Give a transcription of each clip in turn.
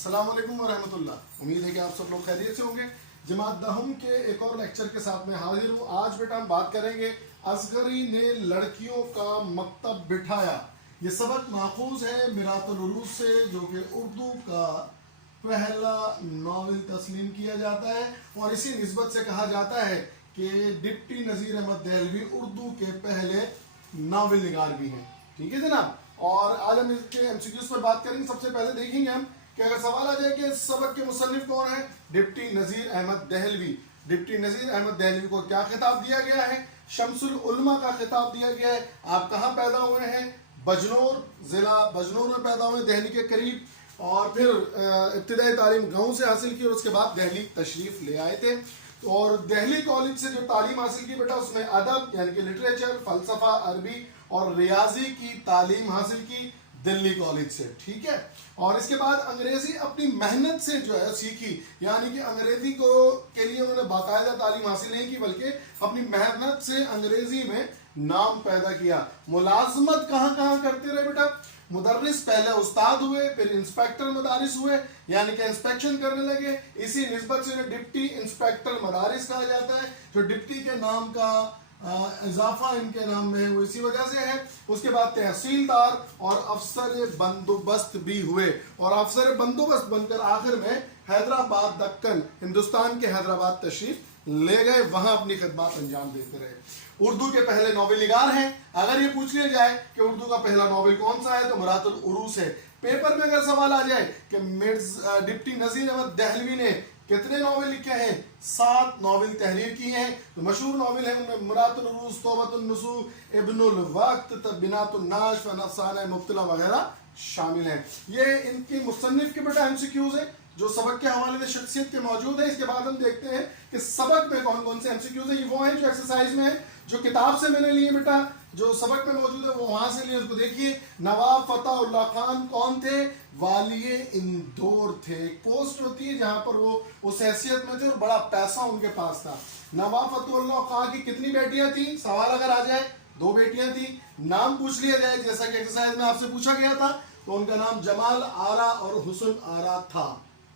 अस्सलाम वालेकुम वरहमतुल्लाह। उम्मीद है कि आप सब लोग खैरियत से होंगे। जमात दहम के एक और लेक्चर के साथ में हाजिर हूँ। आज बेटा हम बात करेंगे असगरी ने लड़कियों का मकतब बिठाया। ये सबक माखूज है मिरातुल उरूज से, जो कि उर्दू का पहला नावल तस्लीम किया जाता है और इसी निस्बत से कहा जाता है कि डिप्टी नज़ीर अहमद दहलवी उर्दू के पहले नावल निगार भी हैं। ठीक है जनाब। और आज हम इसके एमसीक्यूज पर बात करेंगे। सबसे पहले देखेंगे हम कि अगर सवाल आ जाए कि इस सबक के मुसन्निफ कौन है, डिप्टी नज़ीर अहमद दहलवी। डिप्टी नज़ीर अहमद दहलवी को क्या खिताब दिया गया है? शम्सुल उलमा का खिताब दिया गया है। आप कहाँ पैदा हुए हैं? बजनौर, जिला बजनौर में पैदा हुए, दिल्ली के करीब। और फिर इब्तिदाई तालीम गाँव से हासिल की और उसके बाद दिल्ली तशरीफ ले आए थे। और दिल्ली कॉलेज से जो तालीम हासिल की बेटा, उसमें अदब यानी कि लिटरेचर, फलसफा, अरबी और रियाजी की तालीम हासिल की दिल्ली कॉलेज से। ठीक है। और इसके बाद अंग्रेजी अपनी मेहनत से जो है सीखी, यानी कि अंग्रेजी को के लिए उन्होंने बाकायदा तालीम हासिल नहीं की, बल्कि अपनी मेहनत से अंग्रेजी में नाम पैदा किया। मुलाजमत कहाँ कहाँ करते रहे बेटा? मुदर्रिस, पहले उस्ताद हुए, फिर इंस्पेक्टर मदारिस हुए, यानी कि इंस्पेक्शन करने लगे। इसी निस्बत से डिप्टी इंस्पेक्टर मदारिस कहा जाता है। जो डिप्टी के नाम का इजाफा इनके नाम में है वो इसी वजह से है। उसके बाद तहसीलदार और अफसर बंदोबस्त भी हुए और अफसर बंदोबस्त बनकर आखिर में हैदराबाद, दक्कन, हिंदुस्तान के हैदराबाद तशरीफ ले गए, वहां अपनी खिदमत अंजाम देते रहे। उर्दू के पहले नॉवेल निगार हैं। अगर ये पूछ लिया जाए कि उर्दू का पहला नॉवेल कौन सा है, तो मिरातुल उरूज है। पेपर में अगर सवाल आ जाए कि डिप्टी नज़ीर अहमद दहलवी ने कितने नॉवेल लिखे हैं, 7 नॉवेल तहरीर की हैं। तो मशहूर नॉवेल है उनमें मिरातुल उरूज, तौबतुन नुसू, इब्नुल वक्त, तबीनातुन नाश, अफसाने मुब्तला वगैरह शामिल हैं। ये इनके मुसन्निफ के बेटा एमसीक्यूज है जो सबक के हवाले से शख्सियत के मौजूद है। इसके बाद हम देखते हैं कि सबक में कौन कौन से एमसीक्यूज है। ये वो हैं जो एक्सरसाइज में है, जो किताब से मैंने लिए बेटा, जो सबक में मौजूद है वो वहां से लिए। उसको देखिए। नवाब फतेहुल्लाह खान कौन थे? वालिए इंदौर थे। पोस्ट होती है जहां पर वो उस हैसियत में थे और बड़ा पैसा उनके पास था। नवाब फतेहुल्लाह खान की कितनी बेटियां थी? सवाल अगर आ जाए 2 बेटियां थी। नाम पूछ लिया जाए जैसा कि एक्सरसाइज में आपसे पूछा गया था, तो उनका नाम जमाल आरा और हुस्न आरा था।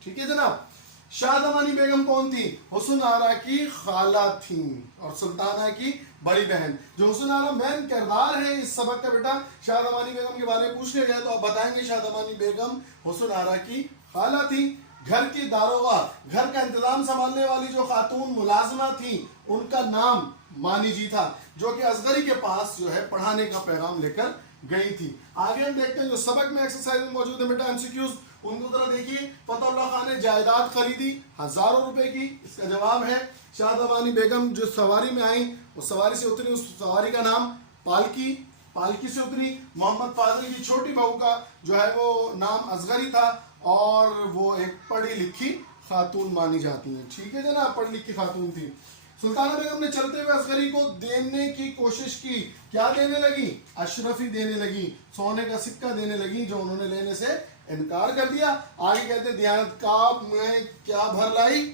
ठीक है जनाब। शाहजमानी बेगम कौन थी? हुस्न आरा की खाला थी और सुल्ताना की बड़ी बहन। जो हुस्न आरा मेन किरदार है इस सबक का बेटा, शाहजमानी बेगम के बारे में पूछने गए तो आप बताएंगे शाहजमानी बेगम हुस्न आरा की खाला थी। घर की दारोगा, घर का इंतजाम संभालने वाली जो खातून मुलाजमा थी, उनका नाम मानी जी था, जो कि असगरी के पास जो है पढ़ाने का पैगाम लेकर गई थी। आगे हम देखते हैं जो सबक में एक्सरसाइज में मौजूद है बेटा एमसीक्यूज, उनको जरा देखिए। फतेहुल्लाह खान ने जायदाद खरीदी हजारों रुपए की। इसका जवाब है शाहजमानी बेगम जो सवारी में आई, उस सवारी से उतरी, उस सवारी का नाम पालकी, पालकी से उतरी। मोहम्मद फाजिल की छोटी बहू का जो है वो नाम असगरी था और वो एक पढ़ी लिखी खातून मानी जाती है। ठीक है जनाब, पढ़ी लिखी खातून थी। सुल्ताना बेगम ने चलते हुए असगरी को देने की कोशिश की। क्या देने लगी? अशरफी देने लगी, सोने का सिक्का देने लगी, जो उन्होंने लेने से इनकार कर दिया। आगे कहते हैं दियानत काब में क्या भर लाई?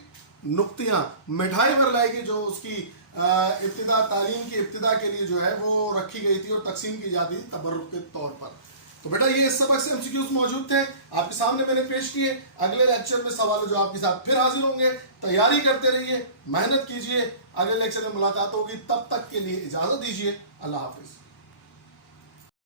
नुक्तियां, मिठाई भर लाई की, जो उसकी इब्तिदा तालीम की इब्तिदा के लिए जो है वो रखी गई थी और तकसीम की जाती थी तबर्रुक के तौर पर। तो बेटा ये इस सबक से एमसीक्यूज मौजूद थे, आपके सामने मैंने पेश किए। अगले लेक्चर में सवाल जो आपके साथ फिर हाजिर होंगे। तैयारी करते रहिए, मेहनत कीजिए। अगले लेक्चर में मुलाकात होगी, तब तक के लिए इजाजत दीजिए। अल्लाह हाफिज।